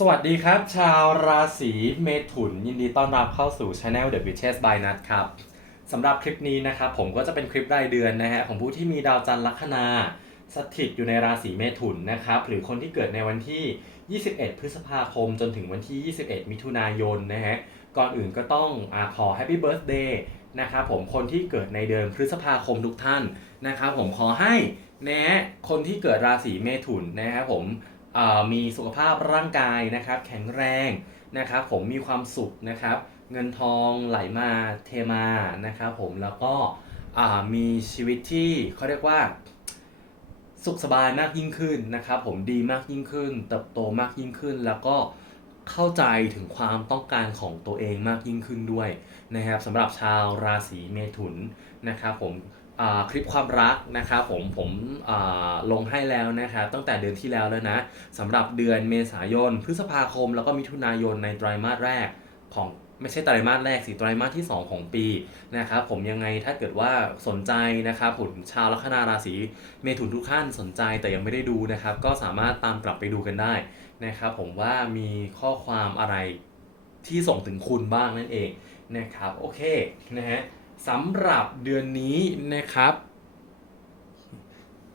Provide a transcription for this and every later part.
สวัสดีครับ ชาวราศีเมถุน ยินดีต้อนรับเข้าสู่ Channel The Witches by Nut ครับสำหรับคลิปนี้นะครับผมก็จะเป็นคลิปรายเดือนนะฮะของผู้ที่มีดาวจันทร์ลัคนาสถิตอยู่ในราศีเมถุนนะครับหรือคนที่เกิดในวันที่ 21 พฤษภาคมจนถึงวันที่ 21 มิถุนายนนะฮะก่อนอื่นก็ต้องอขอ Happy Birthday นะครับผมคนที่เกิดในเดือนพฤษภาคมทุกท่านนะครับผมขอให้นะคนที่เกิดราศีเมถุนนะครับผม มีสุขภาพร่างกายนะครับแข็งแรงนะครับผมมีความสุขนะครับ เงินทองไหลมาเทมานะครับผมแล้วก็มีชีวิตที่เขาเรียกว่า สุขสบายมากยิ่งขึ้นนะครับผมดีมากยิ่งขึ้น เติบโตมากยิ่งขึ้น แล้วก็เข้าใจถึงความต้องการของตัวเองมากยิ่งขึ้นด้วยนะครับสำหรับชาวราศีเมถุนนะครับผม คลิปความรักนะครับผมผมลงให้แล้วนะครับตั้งแต่เดือนที่แล้วแล้วนะสำหรับเดือนเมษายน พฤษภาคม แล้วก็มิถุนายนในไตรามาสแรกของไม่ใช่ไตรามาสแรกสิไตรามาสที่ 2 ของปีนะครับผมยังไงถ้าเกิดว่าสนใจนะครับผมชาวลัคนาราศีเมถุนทุกท่านสนใจแต่ยังไม่ได้ดูนะครับ ก็สามารถตามกลับไปดูกันได้นะครับผมว่ามีข้อความอะไรที่ส่งถึงคุณบ้างนั่นเองนะครับโอเคนะฮะ สำหรับเดือนนี้นะครับ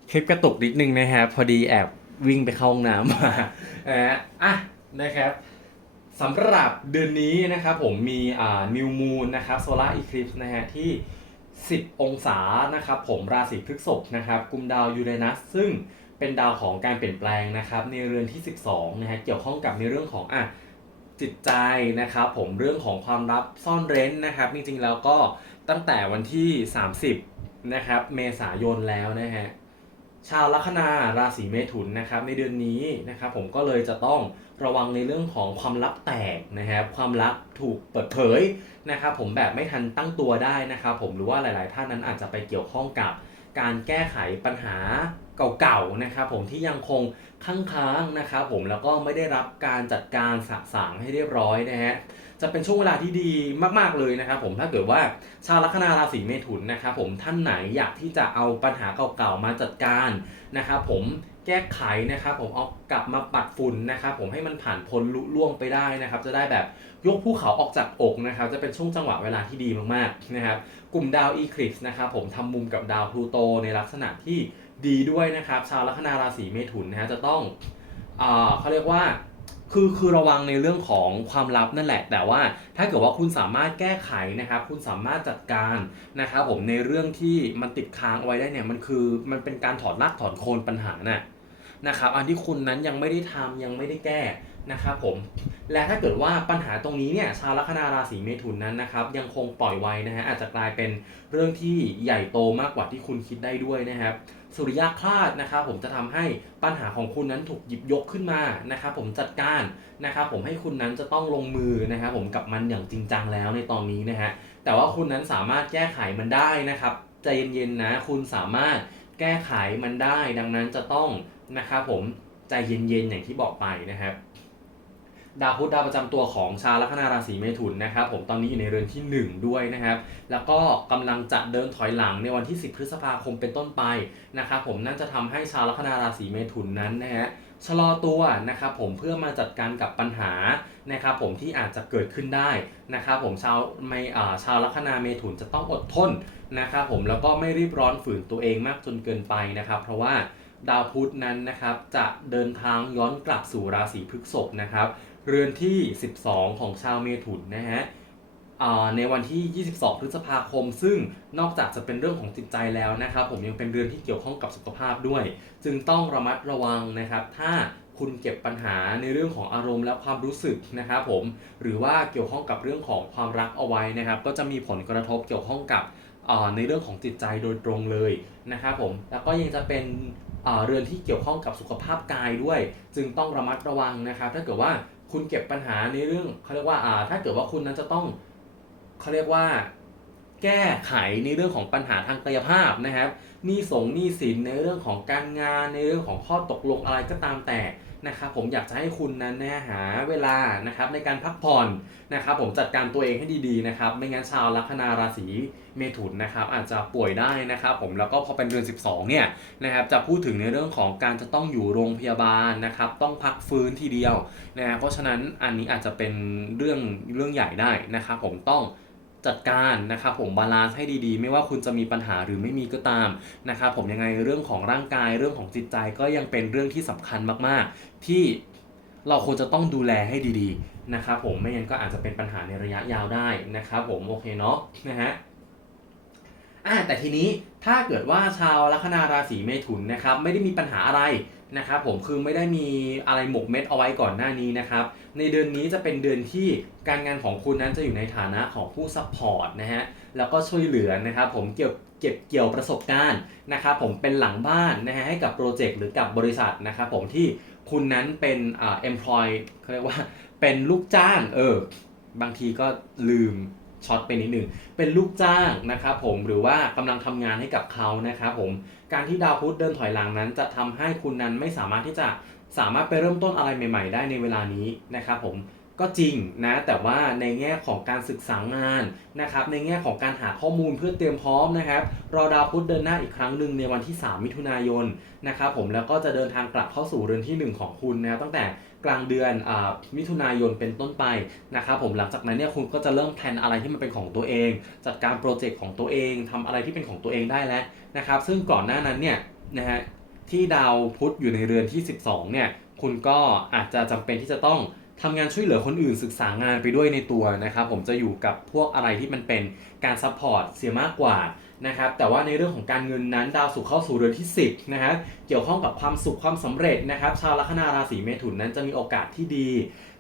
คลิปกระตุกนิดนึงนะครับพอดีแอบวิ่งไปเข้าห้องน้ำมานะฮะอะนะครับสำหรับเดือนนี้นะครับผมมีอ่านิวมูนนะครับโซลาร์อีคลิปนะฮะที่ 10 องศานะครับผมราศีพฤษภนะครับกลุ่มดาวยูเรนัสซึ่งเป็นดาวของการเปลี่ยนแปลงนะครับในเรือนที่ 12นะฮะเกี่ยวข้องกับในเรื่องของอะจิตใจนะครับผมเรื่องของความลับซ่อนเร้นนะครับ จริงๆแล้วก็ ตั้งแต่วันที่ 30 นะครับ เมษายนแล้วนะฮะชาวลัคนาราศีเมถุนนะครับในเดือนนี้นะครับผมก็เลยจะต้องระวังในเรื่องของความลับแตกนะครับความลับถูกเปิดเผยนะครับผมแบบไม่ทันตั้งตัวได้นะครับผมหรือว่าหลาย ๆ ท่านนั้นอาจจะไปเกี่ยวข้องกับการแก้ไขปัญหาเก่าๆนะครับผมที่ยังคงค้างๆนะครับผมแล้วก็ไม่ได้รับการจัดการสะสางให้เรียบร้อยนะฮะ จะเป็นช่วงเวลาที่ดีมาก ๆเลยนะครับผมถ้าเกิดว่าชาวลัคนาราศีเมถุนนะครับผมท่านไหนอยากที่จะเอาปัญหาเก่าๆมาจัดการนะครับผมแก้ไขนะครับผมเอากลับมาปัดฝุ่นนะครับผมให้มันผ่านพ้นลุล่วงไปได้นะครับ จะได้แบบยกภูเขาออกจากอกนะครับ จะเป็นช่วงจังหวะเวลาที่ดีมากๆนะครับ กลุ่มดาวอีคลิปส์นะครับผมทำมุมกับดาวพลูโตในลักษณะที่ดีด้วยนะครับ ชาวลัคนาราศีเมถุนนะฮะจะต้องอ่าเขาเรียกว่า คือคือระวังในเรื่องของความลับนั่นแหละ แต่ว่าถ้าเกิดว่าคุณสามารถแก้ไขนะครับ คุณสามารถจัดการนะครับผมในเรื่องที่มันติดค้างเอาไว้ได้เนี่ยมันคือมันเป็นการถอดรากถอนโคนปัญหาน่ะนะครับ อันที่คุณนั้นยังไม่ได้ทำยังไม่ได้แก้นะครับผมและถ้าเกิดว่าปัญหาตรงนี้เนี่ยชาวลัคนาราศีเมถุนนั้นนะครับยังคงปล่อยไว้นะฮะอาจจะกลายเป็นเรื่องที่ใหญ่โตมากกว่าที่คุณคิดได้ด้วยนะครับ สุริยะคลาดนะครับผมจะทำให้ปัญหาของคุณนั้นถูกหยิบยกขึ้นมานะครับผมจัดการนะครับผมให้คุณนั้นจะต้องลงมือนะครับผมกับมันอย่างจริงจังแล้วในตอนนี้นะฮะแต่ว่าคุณนั้นสามารถแก้ไขมันได้นะครับใจเย็นๆนะคุณสามารถแก้ไขมันได้ ดังนั้นจะต้องนะครับผมใจเย็นๆอย่างที่บอกไปนะครับ ดาวพุธดาวประจำตัวของชาวลัคนาราศีเมถุนนะครับผมตอนนี้อยู่ในเรือนที่ 1 ด้วยนะครับ แล้วก็กำลังจะเดินถอยหลังในวันที่ 10 พฤษภาคมเป็นต้นไปนะครับผมน่าจะทำให้ชาวลัคนาราศีเมถุนนั้นนะฮะชะลอตัวนะครับผมเพื่อมาจัดการกับปัญหานะครับผมที่อาจจะเกิดขึ้นได้นะครับผมชาวไม่อ่าชาวลัคนาเมถุนจะต้องอดทนนะครับผมแล้วก็ไม่รีบร้อนฝืนตัวเองมากจนเกินไปนะครับ เพราะว่าดาวพุธนั้นนะครับจะเดินทางย้อนกลับสู่ราศีพฤษภนะครับ เรือนที่ 12 ของชาวเมถุนนะฮะในวันที่ 22 พฤษภาคม ซึ่งนอกจากจะเป็นเรื่องของจิตใจแล้วนะครับผมยังเป็นเรือนที่เกี่ยวข้องกับสุขภาพด้วย จึงต้องระมัดระวังนะครับ ถ้าคุณเก็บปัญหาในเรื่องของอารมณ์และความรู้สึกนะครับผมหรือว่าเกี่ยวข้องกับเรื่องของความรักเอาไว้นะครับ ก็จะมีผลกระทบเกี่ยวข้องกับในเรื่องของจิตใจโดยตรงเลยนะครับผมแล้วก็ยังจะเป็นเรือนที่เกี่ยวข้องกับสุขภาพกายด้วย จึงต้องระมัดระวังนะครับ ถ้าเกิดว่า คุณเก็บปัญหาในเรื่องเขาเรียกว่าอ่า ถ้าเกิดว่าคุณนั้นจะต้องเขาเรียกว่า แก้ไขในเรื่องของปัญหาทางกายภาพนะครับหนี้สงหนี้สินในเรื่องของการงานในเรื่องของข้อตกลงอะไรก็ตามแต่ นะครับผมอยากจะให้คุณนั้นนะหาเวลานะครับในการพักผ่อนนะครับผมจัดการตัวเองให้ดีๆนะครับไม่งั้นชาวลัคนาราศีเมถุนนะครับอาจจะป่วยได้นะครับผมแล้วก็พอเป็นเดือน 12เนี่ยนะครับจะพูดถึงในเรื่องของการจะต้องอยู่โรงพยาบาลนะครับต้องพักฟื้นทีเดียวนะเพราะฉะนั้นอันนี้อาจจะเป็นเรื่องเรื่องใหญ่ได้นะครับผมต้อง จัดการนะครับผมบาลานซ์ให้ดีๆ ไม่ว่าคุณจะมีปัญหาหรือไม่มีก็ตามนะครับผมยังไงเรื่องของร่างกายเรื่องของจิตใจก็ยังเป็นเรื่องที่สำคัญมากๆ ที่เราควรจะต้องดูแลให้ดีๆนะครับผมไม่งั้นก็อาจจะเป็นปัญหาในระยะยาวได้นะครับผมโอเคเนาะนะฮะ อ่าแต่ทีนี้ถ้าเกิดว่าชาวลัคนาราศีเมถุนนะครับไม่ได้มีปัญหาอะไรนะครับผมคือไม่ได้มีอะไรหมกเม็ดเอาไว้ก่อนหน้านี้นะครับในเดือนนี้จะเป็นเดือนที่การงานของคุณนั้นจะอยู่ในฐานะของผู้ซัพพอร์ตนะฮะแล้วก็ช่วยเหลือนะครับผมเกี่ยวเก็บเกี่ยวประสบการณ์นะครับผมเป็นหลังบ้านนะฮะให้กับโปรเจกต์หรือกับบริษัทนะครับผมที่คุณนั้นเป็นอ่า employ เขาเรียกว่าเป็นลูกจ้างเออบางทีก็ลืม ช็อตไปนิดหนึ่งเป็นลูกจ้างนะครับผมหรือว่ากำลังทำงานให้กับเขานะครับผมการที่ดาวพุธเดินถอยหลังนั้น จะทำให้คุณนั้นไม่สามารถที่จะสามารถไปเริ่มต้นอะไรใหม่ ๆ ได้ในเวลานี้นะครับผมก็จริงนะแต่ว่าในแง่ของการศึกษางานนะครับในแง่ของการหาข้อมูลเพื่อเตรียมพร้อมนะครับรอดาวพุธเดินหน้าอีกครั้งหนึ่งในวันที่ 3 มิถุนายนนะครับผมแล้วก็จะเดินทางกลับเข้าสู่เรือนที่ 1 ของคุณนะตั้งแต่ กลางเดือนอมิถุนายนเป็นต้นไปนะครับผมหลังจากนั้นเนี่ยคุณก็จะเริ่มแพลนอะไรที่มันเป็นของตัวเอง จัดการโปรเจกต์ของตัวเองทำอะไรที่เป็นของตัวเองได้แล้วนะครับซึ่งก่อนหน้านั้นเนี่ยนะฮะที่ดาวพุธอยู่ในเรือนที่ 12เนี่ยคุณก็อาจจะจำเป็นที่จะต้องทำงานช่วยเหลือคนอื่นศึกษางานไปด้วยในตัวนะครับผมจะอยู่กับพวกอะไรที่มันเป็นการซัพพอร์ตเสียมากกว่า นะครับแต่ว่าในเรื่องของการเงินนั้นดาวศุกร์เข้าสู่เรือนที่ 10นะฮะเกี่ยวข้องกับความสุขความสำเร็จนะครับชาวลัคนาราศีเมถุนนั้นจะมีโอกาสที่ดี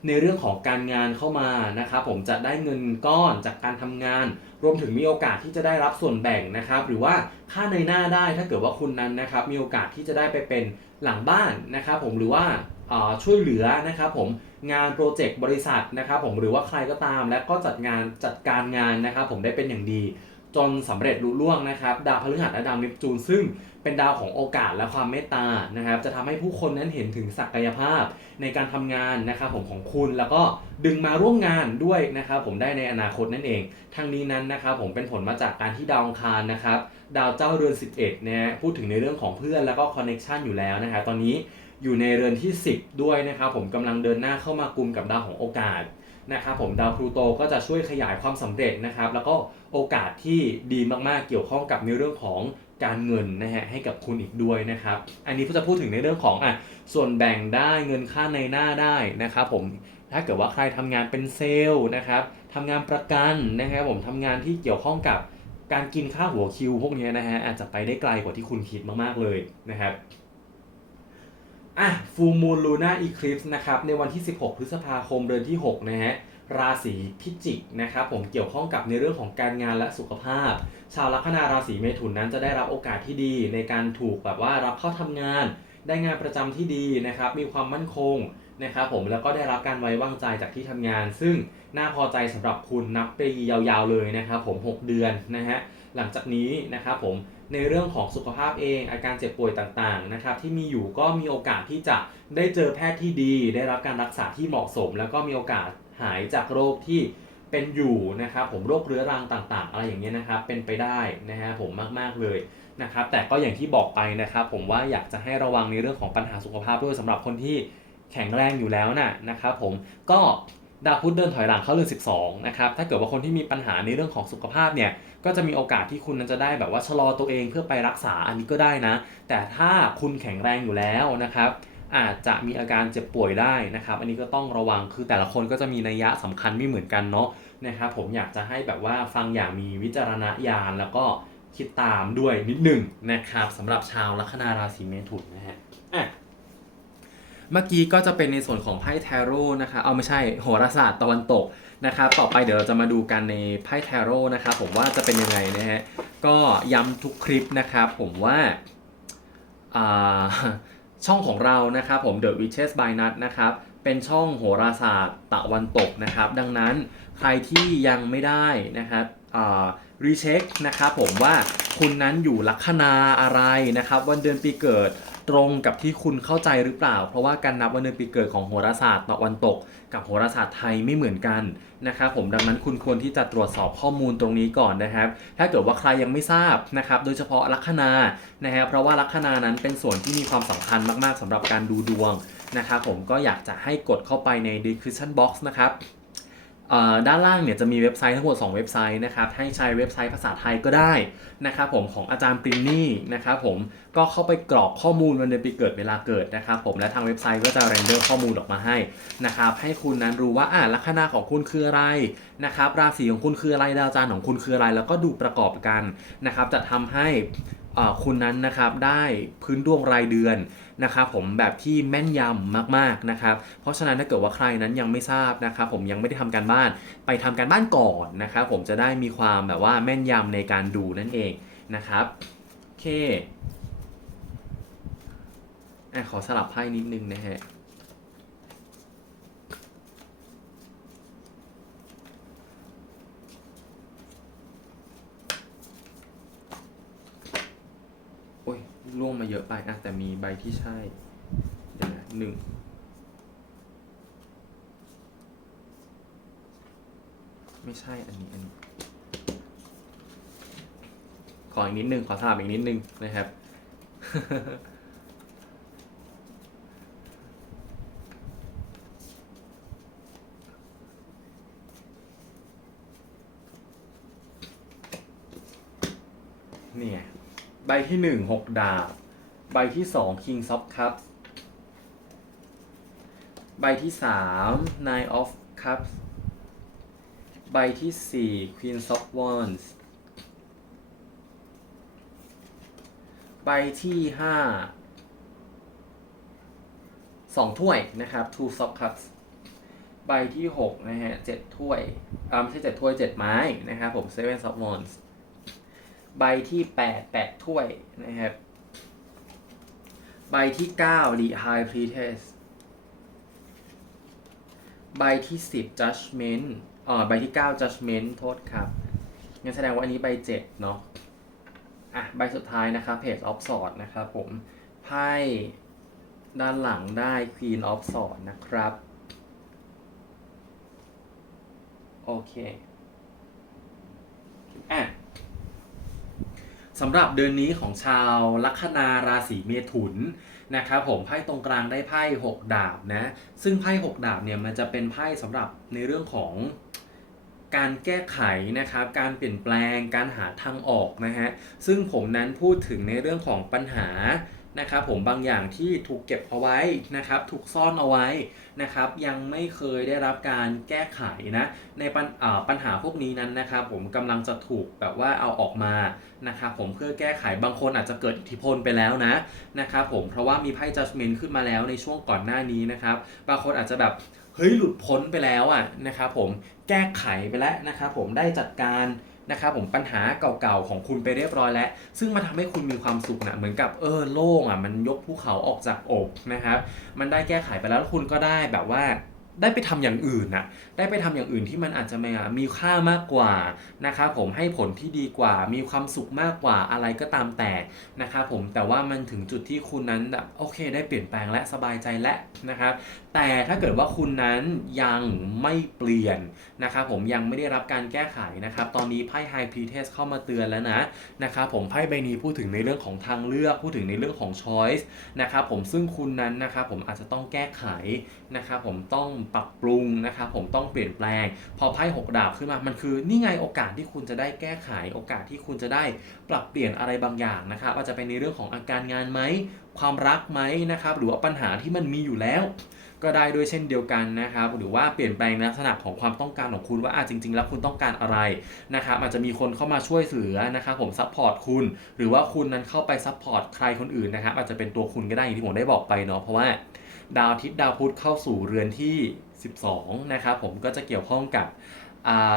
ในเรื่องของการงานเข้ามานะครับผมจะได้เงินก้อนจากการทำงาน รวมถึงมีโอกาสที่จะได้รับส่วนแบ่งนะครับหรือว่าค่าในหน้าได้ถ้าเกิดว่าคุณนั้นนะครับมีโอกาสที่จะได้ไปเป็นหลังบ้านนะครับผมหรือว่าช่วยเหลือนะครับผมงานโปรเจกต์บริษัทนะครับผมหรือว่าใครก็ตาม และก็จัดงานจัดการงานนะครับผมได้เป็นอย่างดี จนสำเร็จลุล่วงนะครับ ดาวพฤหัสและดาวเนปจูน ซึ่งเป็นดาวของโอกาสและความเมตตานะครับ จะทำให้ผู้คนนั้นเห็นถึงศักยภาพในการทำงานนะครับผมของคุณแล้วก็ดึงมาร่วมงานด้วยนะครับผมได้ในอนาคตนั่นเอง ทั้งนี้นั้นนะครับผมเป็นผลมาจากการที่ดาวองคารนะครับ ดาวเจ้าเรือน 11นะฮะพูดถึงในเรื่องของเพื่อนแล้วก็คอนเน็ชันอยู่แล้วนะครับตอนนี้อยู่ในเรือนที่ 10 ด้วยนะครับผมกำลังเดินหน้าเข้ามากลุ่มกับดาวของโอกาส นะครับผมดาวพลูโตก็จะช่วยขยายความสำเร็จนะครับ แล้วก็โอกาสที่ดีมากๆเกี่ยวข้องกับในเรื่องของการเงินนะฮะให้กับคุณอีกด้วยนะครับ อันนี้ก็จะพูดถึงในเรื่องของอะส่วนแบ่งได้เงินค่าในหน้าได้นะครับผมถ้าเกิดว่าใครทำงานเป็นเซลล์นะครับทำงานประกันนะครับผมทำงานที่เกี่ยวข้องกับการกินค่าหัวคิวพวกนี้นะฮะอาจจะไปได้ไกลกว่าที่คุณคิดมากๆเลยนะครับ อะฟูมูลลูน่าอีคลิปส์นะครับในวันที่ 16 พฤษภาคมเดือนที่ 6 นะฮะราศีพิจิกนะครับผมเกี่ยวข้องกับในเรื่องของการงานและสุขภาพ ชาวลัคนาราศีเมถุนนั้นจะได้รับโอกาสที่ดี ในการถูกแบบว่ารับเข้าทำงาน ได้งานประจำที่ดีนะครับมีความมั่นคงนะครับผมแล้วก็ได้รับการไว้วางใจจากที่ทำงาน ซึ่งน่าพอใจสำหรับคุณนับไปยาวๆเลยนะครับผม 6 เดือนนะฮะหลังจากนี้นะครับผมในเรื่องของสุขภาพเอง อาการเจ็บป่วยต่างๆนะครับที่มีอยู่ก็มีโอกาสที่จะได้เจอแพทย์ที่ดี ได้รับการรักษาที่เหมาะสม แล้วก็มีโอกาสหายจากโรคที่เป็นอยู่นะครับผมโรคเรื้อรังต่างๆ อะไรอย่างเงี้ยนะครับเป็นไปได้นะฮะผมมากๆเลยนะครับแต่ก็อย่างที่บอกไปนะครับผมว่าอยากจะให้ระวังในเรื่องของปัญหาสุขภาพด้วยสำหรับคนที่แข็งแรงอยู่แล้วน่ะนะครับผมก็ดาวพุธเดินถอยหลังเข้าเรือน12นะครับถ้าเกิดว่าคนที่มีปัญหาในเรื่องของสุขภาพเนี่ย ก็จะมีโอกาสที่คุณนั้นจะได้แบบว่าชะลอตัวเองเพื่อไปรักษาอันนี้ก็ได้นะ แต่ถ้าคุณแข็งแรงอยู่แล้วนะครับ อาจจะมีอาการเจ็บป่วยได้นะครับ อันนี้ก็ต้องระวังคือแต่ละคนก็จะมีนัยยะสำคัญไม่เหมือนกันเนาะนะครับผมอยากจะให้แบบว่าฟังอย่างมีวิจารณญาณแล้วก็คิดตามด้วยนิดหนึ่งนะครับสำหรับชาวลัคนาราศีเมถุนนะฮะอะ เมื่อกี้ก็จะเป็นในส่วนของไพ่แทโร่นะคะ เอาไม่ใช่โหราศาสตร์ตะวันตกนะครับ ต่อไปเดี๋ยวเราจะมาดูกันในไพ่แทโร่นะครับผมว่าจะเป็นยังไงนะฮะ ก็ย้ำทุกคลิปนะครับผมว่าอ่าช่องของเรานะครับผม The Witches by Nut นะครับ เป็นช่องโหราศาสตร์ตะวันตกนะครับ ดังนั้นใครที่ยังไม่ได้นะครับรีเช็คนะครับผมว่าคุณนั้นอยู่ลัคนาอะไรนะครับ วันเดือนปีเกิด ตรงกับที่คุณเข้าใจหรือเปล่า เพราะว่าการนับวันเดือนปีเกิดของโหราศาสตร์ตะวันตก กับโหราศาสตร์ไทยไม่เหมือนกันนะครับผมดังนั้นคุณควรที่จะตรวจสอบข้อมูลตรงนี้ก่อนนะครับ ถ้าเกิดว่าใครยังไม่ทราบนะครับ โดยเฉพาะลัคนานะครับเพราะว่าลัคนานั้นเป็นส่วนที่มีความสำคัญมาก ๆสำหรับการดูดวงนะครับผมก็อยากจะให้กดเข้าไปใน description box นะครับ ด้านล่างเนี่ยจะมีเว็บไซต์ทั้งหมด 2 เว็บไซต์นะครับ ให้ใช้เว็บไซต์ภาษาไทยก็ได้นะครับผมของอาจารย์ปรินนี่นะครับผมก็เข้าไปกรอกข้อมูลวันเดือนปีเกิดเวลาเกิดนะครับผมและทางเว็บไซต์ก็จะเรนเดอร์ข้อมูลออกมาให้นะครับให้คุณนั้นรู้ว่าอ่าลัคนาของคุณคืออะไรนะครับราศีของคุณคืออะไรดาวจันทร์ของคุณคืออะไร แล้วก็ดูประกอบกันนะครับจะทำให้อ่อคุณนั้นนะครับได้พื้นดวงรายเดือน นะครับผมแบบที่แม่นยำมากๆนะครับเพราะฉะนั้นถ้าเกิดว่าใครนั้นยังไม่ทราบนะครับผมยังไม่ได้ทำการบ้านไปทำการบ้านก่อนนะครับผมจะได้มีความแบบว่าแม่นยำในการดูนั่นเองนะครับโอเคอขอสลับไพ่นิดนึงนะฮะโอ้ยล่ว งมาเยอะไปอะแต่มีใบที่ใช่เดี๋ยวนะหนึ่งไม่ใช่อันนี้อันนี้ ขออีกนิดนึง ขอสลับอีกนิดนึงนะครับเนี่ยใบที่หนึ่งหกดาบ ใบที่สอง King of Cups ใบที่สาม Nine of Cups ใบที่สี่ Queen of Wands ใบที่ห้าสองถ้วยนะครับ Two of Cups ใบที่หกนะฮะเจ็ดถ้วยอ่าไม่ใช่เจ็ดถ้วยเจ็ดไม้นะครับผม Seven of Wands ใบที่แปดแปดถ้วยนะครับ ใบที่เก้า The High Priestess ใบที่สิบ Judgment อ่าใบที่เก้า Judgment โทษครับงั้นแสดงว่าอันนี้ใบเจ็ดเนาะอะ ใบสุดท้ายนะครับ Page of Swords นะครับผม ไพ่ด้านหลังได้ Queen of Swords นะครับ โอเค อะ สำหรับเดือนนี้ของชาวลัคนาราศีเมถุนนะครับผมไพ่ตรงกลางได้ไพ่ 6 ดาบนะซึ่งไพ่ 6 ดาบเนี่ยมันจะเป็นไพ่สำหรับในเรื่องของการแก้ไขนะครับการเปลี่ยนแปลงการหาทางออกนะฮะซึ่งผมนั้นพูดถึงในเรื่องของปัญหา นะครับผมบางอย่างที่ถูกเก็บเอาไว้นะครับถูกซ่อนเอาไว้นะครับยังไม่เคยได้รับการแก้ไขนะในปัญปัญหาพวกนี้นั้นนะครับผมกำลังจะถูกแบบว่าเอาออกมานะครับผมเพื่อแก้ไขบางคนอาจจะเกิดอิทธิพลไปแล้วนะนะครับผมเพราะว่ามีไพ่ judgment ขึ้นมาแล้วในช่วงก่อนหน้านี้นะครับบางคนอาจจะแบบเฮ้ยหลุดพ้นไปแล้วอะนะครับผมแก้ไขไปแล้วนะครับผมได้จัดการ นะครับผมปัญหาเก่าๆของคุณไปเรียบร้อยแล้ว ซึ่งมันทำให้คุณมีความสุขนะเหมือนกับเออโล่งอะมันยกภูเขาออกจากอกนะครับ มันได้แก้ไขไปแล้วคุณก็ได้แบบว่า ได้ไปทำอย่างอื่นน่ะได้ไปทำอย่างอื่นที่มันอาจจะมีค่ามากกว่านะครับผมให้ผลที่ดีกว่า มีความสุขมากกว่าอะไรก็ตามแต่นะครับผมแต่ว่ามันถึงจุดที่คุณนั้นแบบโอเค ได้เปลี่ยนแปลงและสบายใจและนะครับแต่ถ้าเกิดว่าคุณนั้นยังไม่เปลี่ยนนะครับผมยังไม่ได้รับการแก้ไขนะครับตอนนี้ไพ่ High Priestess เข้ามาเตือนแล้วนะนะครับผมไพ่ใบนี้พูดถึงในเรื่องของทางเลือกพูดถึงในเรื่องของ choice นะครับผมซึ่งคุณนั้นนะครับผมอาจจะต้องแก้ไขนะครับผมต้องปรับปรุงนะครับผมต้องเปลี่ยนแปลง พอไพ่หกดาบขึ้นมา มันคือนี่ไงโอกาสที่คุณจะได้แก้ไข โอกาสที่คุณจะได้ปรับเปลี่ยนอะไรบางอย่างนะครับว่าจะเป็นในเรื่องของอาการงานไหม ความรักไหมนะครับ หรือว่าปัญหาที่มันมีอยู่แล้ว ก็ได้ด้วยเช่นเดียวกันนะครับ หรือว่าเปลี่ยนแปลงลักษณะของความต้องการของคุณว่าอะจริง ๆ แล้วคุณต้องการอะไรนะครับอาจจะมีคนเข้ามาช่วยเหลือนะครับผมซัพพอร์ตคุณ หรือว่าคุณนั้นเข้าไปซัพพอร์ตใครคนอื่นนะครับอาจจะเป็นตัวคุณก็ได้อย่างที่ผมได้บอกไปเนาะเพราะว่า ดาวอาทิตย์ดาวพุธเข้าสู่เรือนที่ 12 นะครับผมก็จะเกี่ยวข้องกับ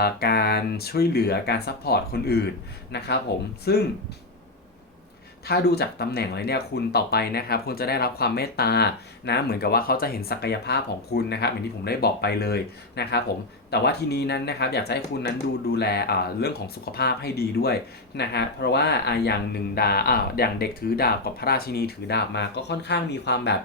าการช่วยเหลือการซัพพอร์ตคนอื่นนะครับผมซึ่ง ถ้าดูจากตำแหน่งเลยเนี่ยคุณต่อไปนะครับคุณจะได้รับความเมตตานะเหมือนกับว่าเขาจะเห็นศักยภาพของคุณนะครับอย่างที่ผมได้บอกไปเลยนะครับผมแต่ว่าทีนี้นั้นนะครับอยากจะให้คุณนั้นดูดูแลเรื่องของสุขภาพให้ดีด้วยนะฮะเพราะว่าอย่างหนึ่งดาบอ่าอย่างเด็กถือดาบกับพระราชินีถือดาบมาก็ค่อนข้างมีความแบบ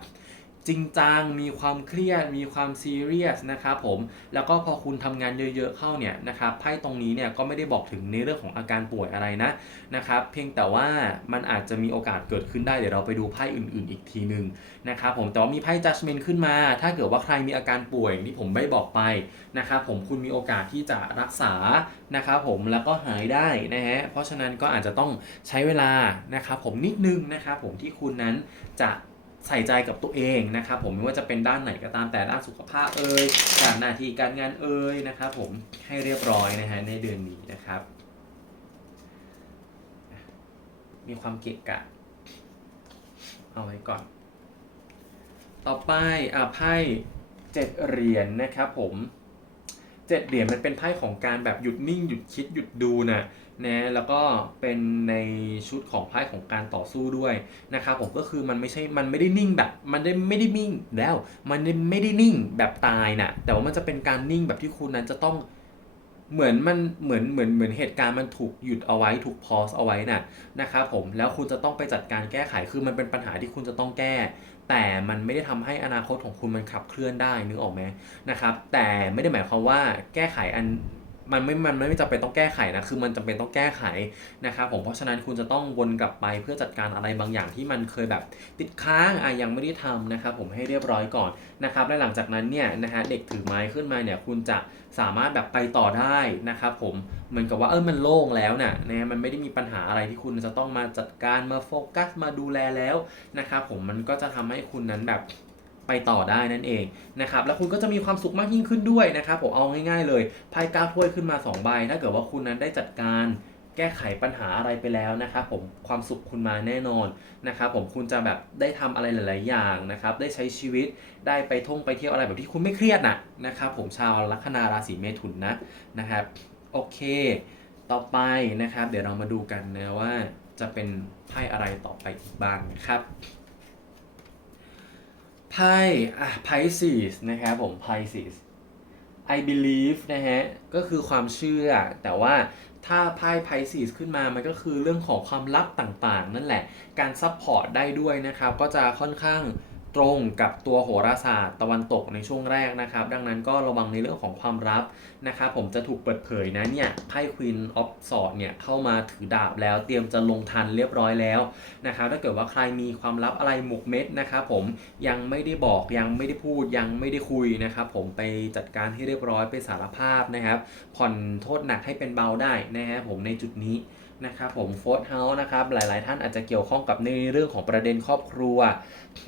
จริงจังมีความเครียด มีความซีเรียสนะครับผมแล้วก็พอคุณทำงานเยอะๆเข้าเนี่ยนะครับไพ่ตรงนี้เนี่ยก็ไม่ได้บอกถึงในเรื่องของอาการป่วยอะไรนะนะครับเพียงแต่ว่ามันอาจจะมีโอกาสเกิดขึ้นได้เดี๋ยวเราไปดูไพ่อื่น ๆ อีกทีหนึ่งนะครับผมแต่ว่ามีไพ่ judgment ขึ้นมา ถ้าเกิดว่าใครมีอาการป่วยที่ผมได้บอกไปนะครับผมคุณมีโอกาสที่จะรักษานะครับผมแล้วก็หายได้นะฮะเพราะฉะนั้นก็อาจจะต้องใช้เวลานะครับผมนิดนึงนะครับผมที่คุณนั้นจะ ใส่ใจกับตัวเองนะครับผมไม่ว่าจะเป็นด้านไหนก็ตามแต่ด้านสุขภาพเอ่ยการหน้าที่การงานเอ่ยนะครับผมให้เรียบร้อยนะฮะในเดือนนี้นะครับ มีความเกะกะ เอาไว้ก่อน ต่อไปอะไพ่เจ็ดเหรียญนะครับผมเจ็ดเหรียญมันเป็นไพ่ของการแบบหยุดนิ่งหยุดคิดหยุดดูน่ะ นะแล้วก็เป็นในชุดของไพ่ของการต่อสู้ด้วยนะครับผมก็คือมันไม่ใช่มันไม่ได้นิ่งแบบมันได้ไม่ได้นิ่งแล้ว มันไม่ได้นิ่งแบบตายนะแต่ว่ามันจะเป็นการนิ่งแบบที่คุณนั้นจะต้องเหมือนมันเหมือนเหมือนเหมือนเหตุการณ์มันถูกหยุดเอาไว้ถูกพอสเอาไว้น่ะนะครับผมแล้วคุณจะต้องไปจัดการแก้ไขคือมันเป็นปัญหาที่คุณจะต้องแก้ แต่มันไม่ได้ทำให้อนาคตของคุณมันขับเคลื่อนได้นึกออกไหมนะครับแต่ไม่ได้หมายความว่าแก้ไขอัน มันไม่มันไม่จำเป็นต้องแก้ไขนะคือมันจำเป็นต้องแก้ไขนะครับผมเพราะฉะนั้นคุณจะต้องวนกลับไปเพื่อจัดการอะไรบางอย่างที่มันเคยแบบติดค้างอะยังไม่ได้ทำนะครับผมให้เรียบร้อยก่อนนะครับและหลังจากนั้นเนี่ยนะฮะเด็กถือไม้ขึ้นมาเนี่ยคุณจะสามารถแบบไปต่อได้นะครับผมเหมือนกับว่าเออมันโล่งแล้วน่ะนะมันไม่ได้มีปัญหาอะไรที่คุณจะต้องมาจัดการมาโฟกัสมาดูแลแล้วนะครับผมมันก็จะทำให้คุณนั้นแบบ ไปต่อได้นั่นเองนะครับแล้วคุณก็จะมีความสุขมากยิ่งขึ้นด้วยนะครับผมเอาง่ายๆเลยไพ่ก้าถ้วยขึ้นมา2ใบถ้าเกิดว่าคุณนั้นได้จัดการแก้ไขปัญหาอะไรไปแล้วนะครับผมความสุขคุณมาแน่นอนนะครับผมคุณจะแบบได้ทำอะไรหลาย ๆ อย่างนะครับได้ใช้ชีวิตได้ไปท่องไปเที่ยวอะไรแบบที่คุณไม่เครียดน่ะนะครับผมชาวลัคนาราศีเมถุนนะนะครับโอเค ต่อไปนะครับ เดี๋ยวเรามาดูกันนะว่าจะเป็นไพ่อะไรต่อไปอีกบ้างนะครับ ไพ่อะไพ่ซีสนะครับผมไพ่ซีส I believe นะฮะ ก็คือความเชื่อ แต่ว่าถ้าไพ่ไพ่ซีสขึ้นมา มันก็คือเรื่องของความลับต่างๆ นั่นแหละ การซัพพอร์ตได้ด้วยนะครับ ก็จะค่อนข้าง ตรงกับตัวโหราศาสตร์ตะวันตกในช่วงแรกนะครับ ดังนั้นก็ระวังในเรื่องของความลับนะครับผมจะถูกเปิดเผยนะเนี่ยไพ่ Queen of Swords เนี่ยเข้ามาถือดาบแล้ว เตรียมจะลงทันเรียบร้อยแล้วนะครับถ้าเกิดว่าใครมีความลับอะไรหมกเม็ดนะครับผมยังไม่ได้บอกยังไม่ได้พูดยังไม่ได้คุยนะครับผมไปจัดการให้เรียบร้อยไปสารภาพนะครับ ผ่อนโทษหนักให้เป็นเบาได้นะฮะผมในจุดนี้ นะครับผมโฟร์เฮาส์นะครับหลาย ๆ ท่านอาจจะเกี่ยวข้องกับในเรื่องของประเด็นครอบครัว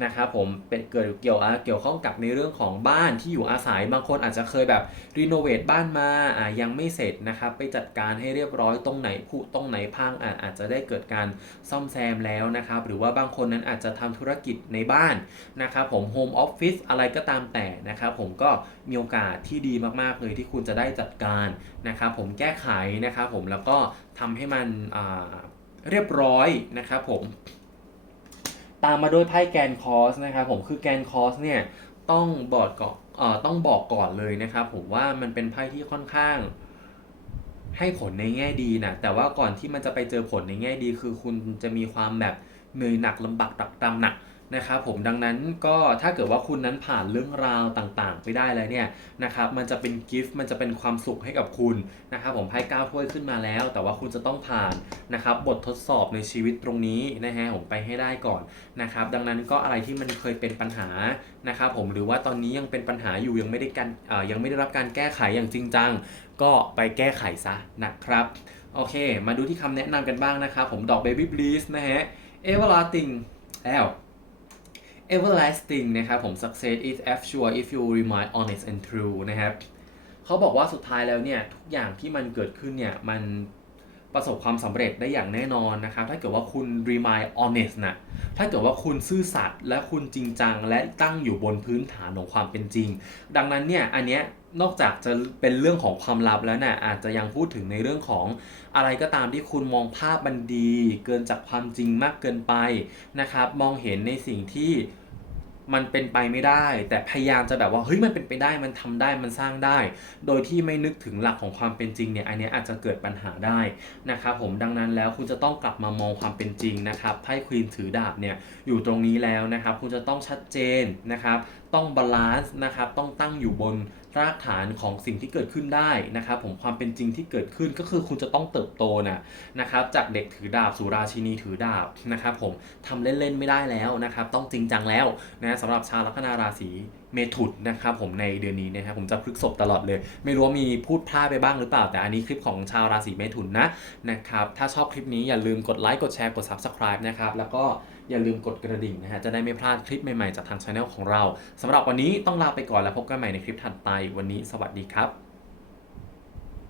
นะครับผมเป็นเกิดเกี่ยวเกี่ยวข้องกับในเรื่องของบ้านที่อยู่อาศัยบางคนอาจจะเคยแบบรีโนเวทบ้านมาอะยังไม่เสร็จนะครับไปจัดการให้เรียบร้อยตรงไหนผุตรงไหนพังอะอาจจะได้เกิดการซ่อมแซมแล้วนะครับหรือว่าบางคนนั้นอาจจะทำธุรกิจในบ้านนะครับผมโฮมออฟฟิศอะไรก็ตามแต่นะครับผมก็มีโอกาสที่ดีมาก ๆ เลยที่คุณจะได้จัดการนะครับผมแก้ไขนะครับผมแล้วก็ ทำให้มันเรียบร้อยนะครับผมตามมาด้วยไพ่แกนคอสนะครับผมคือแกนคอสเนี่ยต้องบอกก่อนเอ่อต้องบอกก่อนเลยนะครับผมว่ามันเป็นไพ่ที่ค่อนข้างให้ผลในแง่ดีนะแต่ว่าก่อนที่มันจะไปเจอผลในแง่ดี คือคุณจะมีความแบบเหนื่อยหนักลำบากตักตำหนัก นะครับผมดังนั้นก็ถ้าเกิดว่าคุณนั้นผ่านเรื่องราวต่างๆ ไปได้แล้วเนี่ยนะครับมันจะเป็นกิฟต์มันจะเป็นความสุขให้กับคุณนะครับผมไพ่ก้าวถ้วยขึ้นมาแล้ว แต่ว่าคุณจะต้องผ่านนะครับบททดสอบในชีวิตตรงนี้นะฮะผมไปให้ได้ก่อนนะครับดังนั้นก็อะไรที่มันเคยเป็นปัญหานะครับผมหรือว่าตอนนี้ยังเป็นปัญหาอยู่ยังไม่ได้การยังไม่ได้รับการแก้ไขอย่างจริงจังก็ไปแก้ไขซะนะครับโอเค มาดูที่คำแนะนำกันบ้างนะครับ ผมดอก Baby Bliss นะฮะ Everlasting แล้ว everlasting นะครับผม success is assured if you remain honest and true นะครับเขาบอกว่าสุดท้ายแล้วเนี่ย ทุกอย่างที่มันเกิดขึ้นเนี่ย มัน ประสบความสำเร็จได้อย่างแน่นอนนะครับ ถ้าเกิดว่าคุณ remind honest นะ ถ้าเกิดว่าคุณซื่อสัตย์และคุณจริงจัง และตั้งอยู่บนพื้นฐานของความเป็นจริง ดังนั้นเนี่ยอันเนี้ยนอกจากจะเป็นเรื่องของความลับแล้วนะ่ะอาจจะยังพูดถึงในเรื่องของอะไรก็ตามที่คุณมองภาพบันดี เกินจากความจริงมากเกินไปนะครับ มองเห็นในสิ่งที่ มันเป็นไปไม่ได้ แต่พยายามจะแบบว่าเฮ้ยมันเป็นไปได้มันทำได้มันสร้างได้ โดยที่ไม่นึกถึงหลักของความเป็นจริงเนี่ยอันเนี้ยอาจจะเกิดปัญหาได้นะครับผมดังนั้นแล้วคุณจะต้องกลับมามองความเป็นจริงนะครับไพ่ควีนถือดาบเนี่ยอยู่ตรงนี้แล้วนะครับ คุณจะต้องชัดเจนนะครับ ต้องบาลานซ์นะครับต้องตั้งอยู่บน รากฐานของสิ่งที่เกิดขึ้นได้นะครับผมความเป็นจริงที่เกิดขึ้นก็คือคุณจะต้องเติบโตนะนะครับจากเด็กถือดาบสู่ราชินีถือดาบนะครับผมทำเล่นๆไม่ได้แล้วนะครับต้องจริงจังแล้วนะสำหรับชาวลัคนาราศีเมถุนนะครับผมในเดือนนี้นะครับผมจะพฤกษบตลอดเลย ไม่รู้ว่ามีพูดพลาดไปบ้างหรือเปล่า แต่อันนี้คลิปของชาวราศีเมถุนนะนะครับถ้าชอบคลิปนี้อย่าลืมกดไลค์กดแชร์กด Subscribe นะครับแล้วก็ อย่าลืมกดกระดิ่งนะฮะจะได้ไม่พลาดคลิปใหม่ๆจากทางช anel ของเราสำหรับวันนี้ต้องลาไปก่อนแล้วพบกันใหม่ในคลิปถัดไปวันนี้สวัสดีครับ